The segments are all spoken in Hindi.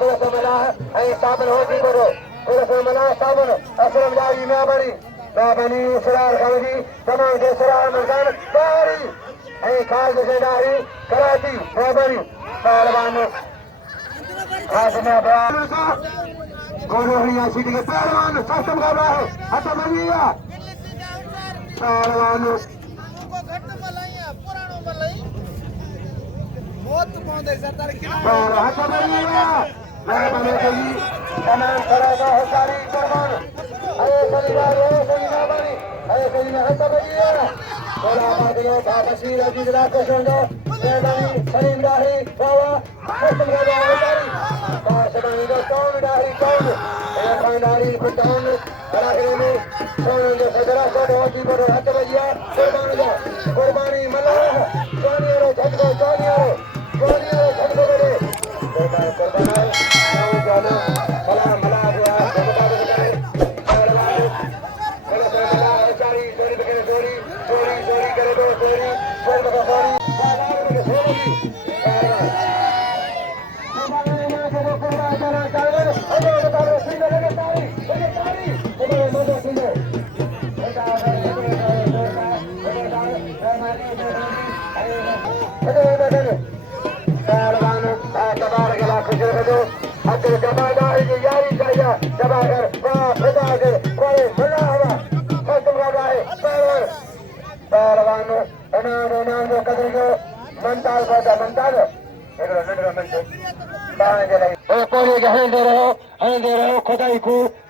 कुलस मला ऐं साबन होती करो कुलस मला साबन असलम जागी मैं बनी सरार खाली तमाम के सरार मकान दारी ऐं खाल से दारी कराची मैं बनी पहलवान खास में बयान का गोरोहिया सिटी के पहलवान सस्टम कर रहा है हटा बनिया पहलवान बहुत पौधे सरदार क्या हटा बनिया मैं बने गई तमाम तरह का हजारी कुर्बान अरे सलीदार हो सलीदा बनी अरे सलीदा हटा बनिया बोला बादलो बाबसी रजी जरा को संगो मैं बनी सलीदा ही बावा सस्टम कर रहा है पास बनी दो कौन दारी कौन ये खानदारी कुटान बराबरी में सोने जो सदरा को होती पर हट बजिया कुर्बानी मल्हार जानियो झटको जानियो झटको करे कुर्बान जाना मला हुआ बता दे पहलवान बोले मला चारी चोरी करे चोरी करे दो चोरी का चोरी बाजार में चोरी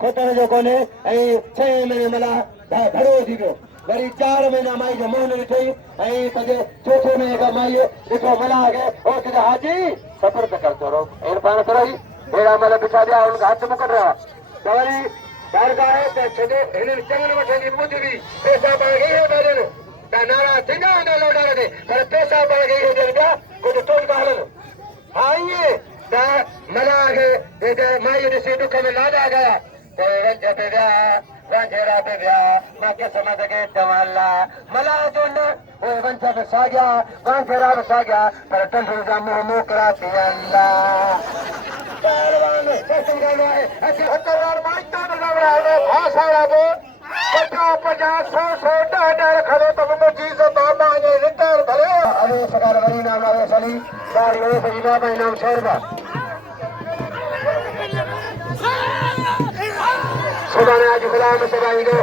खोतन जो कोने ऐं 6 महीने मला भरो थी वियो वरी 4 महीना माई जो मोहन ॾिठई ऐं पंहिंजे चौथे महीने खां माई ॾिठो मला खे ओ तुंहिंजा हाजी सफ़र त कर थोरो अहिड़ो पाण थोरो ई अहिड़ा महिल बिठा ॾिया हुनखां हथ मुकट रहा त वरी दरगाह आहे त छॾे हिननि चङनि वठंदी ॿुध बि पैसा पाण खे इहे था ॾियनि त नाराज़ थींदा हूंदा लोटारे ते पर पैसा पाण खे इहे ॾियनि पिया कुझु टोल था हलनि हा ईअं त मला खे जेके माई ॾिसी ॾुख में लाॾा गया वंज पे व्या वंजेरा पे व्या मां के समझ के तवाला मला जो न ओ वंज पे साग्या वंजेरा पे साग्या पर टंडू जा मुंह मोकरा पियंदा पहलवान ससुर गया है ऐसे हत्यार माइता न लग रहा है भाषा बो 50 100 डर खड़े तो मुझे चीज बाबा ने रिटर भले अरे सरकार वरी नाम आवे सली गाड़ी में सही बाबा नाम शेरबा सुबह आज खुदा में सबाई दो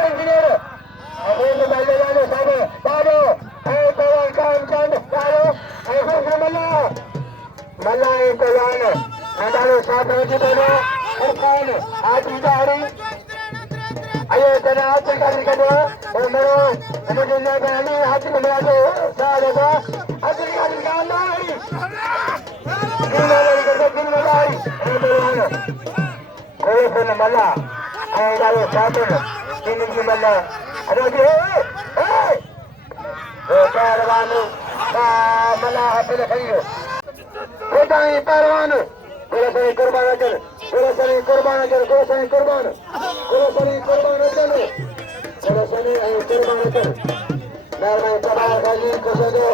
इंजीनियर अबे तो बैठे जाने सारे बाबू ऐ कौन कान बाबू ऐसे मल्ला ये कौन हमारे साथ है बनो और कौन आज बिचारी आये तना आज का निकलो और मरो मुझे ना गानी आज को मेरा जो सारे का आज का निकालना है दिन में आई कोई से मल्ला ऐ डालो साथ में दिन की मल्ला अरे जी पहलवान मला हाथ खड़ियो कोटाई पहलवान बोले सही कुर्बान चल बोले सही कुर्बान चल बोले सही कुर्बान चल मैं तबाह खाली कुछ दो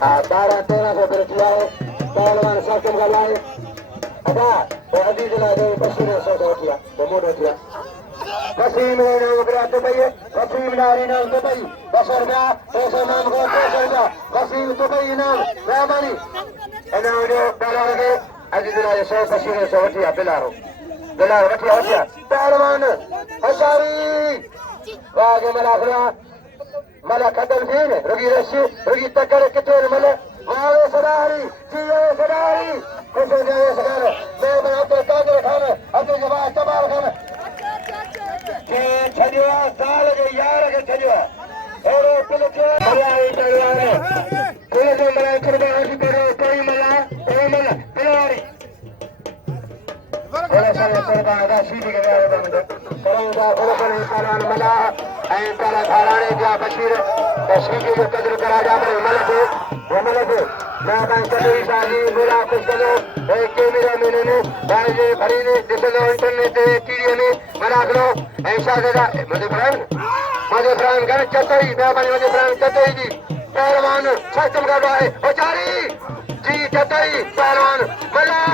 12-13 रुपए किया है पहलवान साकम का लाए अदा वो अजीज ला दे पसीने सो किया वो मोड़ किया वसीम है नाम बरात भाई वसीम नारी नाम तो भाई 10 रुपया पैसे नाम को 10 रुपया वसीम तो भाई नाम मेहरबानी एना जो डॉलर के अजीज ला 100 पसीने सो किया बिलारो वठिया पहलवान हजारी वागे मलाखरा मला खतल थीन रुगी रशी रुगी तकड़ किथे मल वावे सदारी जीवे सदारी खुश हो जाए सदार मैं बनाते काजर खान अते जवाब तबार खान के छडियो साल के यार के छडियो एरो पुलके बड़ाई पहलवान पुलके मला कुर्बान की करो कोई मला पिलारी कुर्बान दा सीधी के गया बंद करूं दा बरोबर पहलवान मलाह ऐं ताला थाराने जा बशीर तशरीकी जो कदर करा जा पर मलख मैं कान चतुरी साजी मेरा कुछ करो कैमरा मैंने ने बाजे भरी ने दिसलो इंटरनेट टीवी में मलाखरो ऐसा जगह मजे प्राण कर चतुरी मैं बने मजे प्राण चतुरी जी पहलवान सत्सम कर रहा है ओ चारी जी चतुरी पहलवान मलाह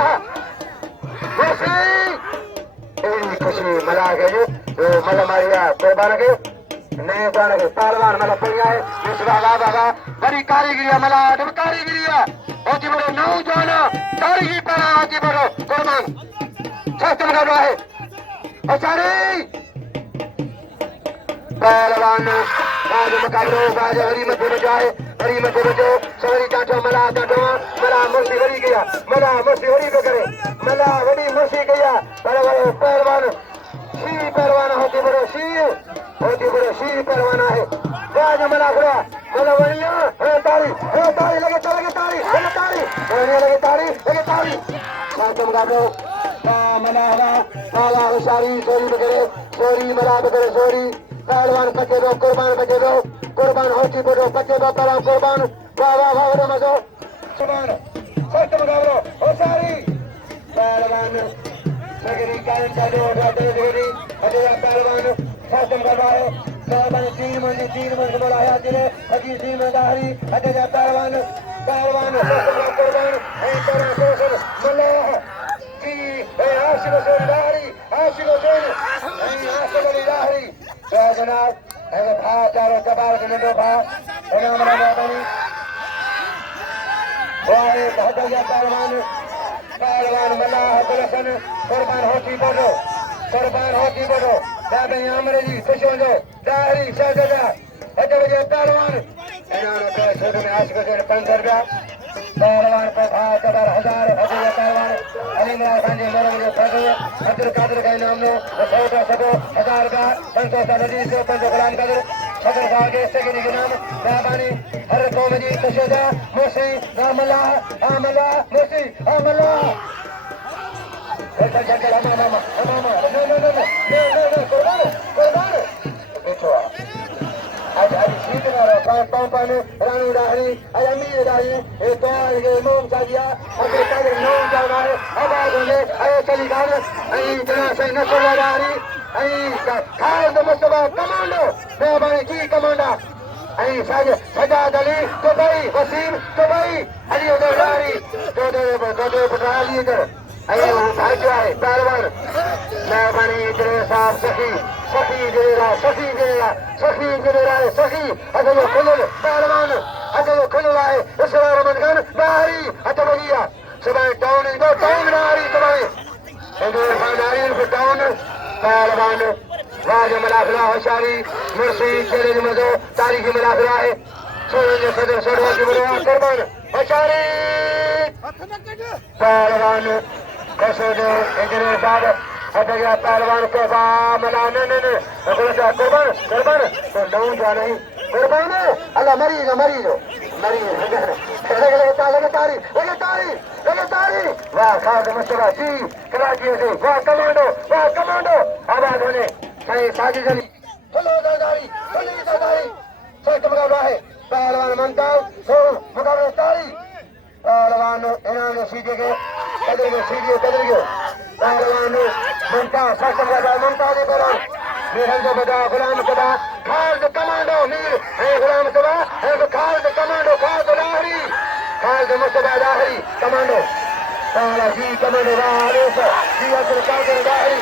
खुशी मला के जो मल मारिया कुर्बान के नए जान के पहलवान मतलब पुनिया है दूसरा बाबा बड़ी कारीगिरी मला जब कारीगिरी है ओती बड़ो नौ जाना कारीगिरी परा ओती बड़ो कुर्बान सत्सम कर रहा है ओ चारी पहलवान बाज मुकाबलो बाज हरी मध्य बजाए हरी मध्य बजो सवरी टाटो मला मुर्सी हरी गया मला मुर्सी हरी को करे मला बड़ी मुर्सी गया पहलवान शी पहलवान होती बड़ो शी पहलवान है बाज मला खुला मला वनिया ताली लगे ताली सातम गाबो मला मला होशारी सोरी बगरे सोरी मला बगरे सोरी पहलवान बचे दो कुर्बान होती बड़ो बचे दो पहलवान कुर्बान वाह रे मजो सुभान सत्य मगावरो होशारी पहलवान सगरी कायम का दो देरी अजय पहलवान सत्य मगावे पहलवान तीन मन बोलाया तेरे अजी तीन दाहरी अजय पहलवान सत्य कुर्बान ऐ तेरा सोसन मल्लाह जी ऐ आशिक सोन दाहरी आशिक सोन ऐ आशिक दाहरी जनाब ऐसे भा चारों कबाल के नंदो भा इनाम लगा बनी वाहे भगया पहलवान मल्लाह बलसन कुर्बान होती बड़ो दाबे आमरे जी खुश हो जाओ दाहरी शहजादा अजय पहलवान इनाम के छोटे में आशिक से 500 रुपया पहलवान को भा कबार 1000 अजय पहलवान अलीमरा खानी मोरो जो फगे अब्दुल कादिर का इनाम नो छोटा सबो 1000 का 500 सदी से 500 गुलाम कादिर सदर सागे सेगिनी के नाम मेहरबानी हर कौम जी खुशदा मुसी रामला आमला मुसी आमला चल मामा नो कुर्बान देखो आज सीट ना रहा पानी रानू डाहरी अमीर डाही ए तो ये मोम साजिया अबे काले नोम जाना है अब आगे आए चली गाल आई इतना से न कोला डाहरी आई खास मुस्तफा कमांडो मेहरबानी की कमांडा आई सजा दली तो भाई वसीम तो भाई अली उधर डाहरी तो दे बता लिए कर आई भाई जो है पहलवान मेहरबानी इतने साफ सखी गिरेगा सखी अगर वो खुल पहलवान अगर वो खुल रहा है इस बार मनगन बाहरी अतवलिया सुबह टाउन नारी तुम्हारे टाउन पहलवान राज मलाखरा होशारी मुर्सी चैलेंज मजो तारीखी मलाखरा है सोने सदर सड़वा की बड़वा कुर्बान होशारी पहलवान कसोदे इंजने साहब अजय पहलवान को मला कुर्बान तो नौ जा नहीं कुर्बान अल्लाह मरीज लगे तारी वाह खाद मुस्तफा जी कराची से वाह कमांडो आवाज होने सही साजी जली खुलो दादारी सही मुकाबला है पहलवान मनताव सो मुकाबला तारी पहलवान इनाम सीधे के कदर गयो पहलवान ममता सत्सम ममता ने बोला मेहल जो बदा गुलाम सदा खाल कमांडो मीर है गुलाम सदा है खाल कमांडो खाल मुस्तफा दाहरी कमांडो जी कमांडो जी असर कादर दाहरी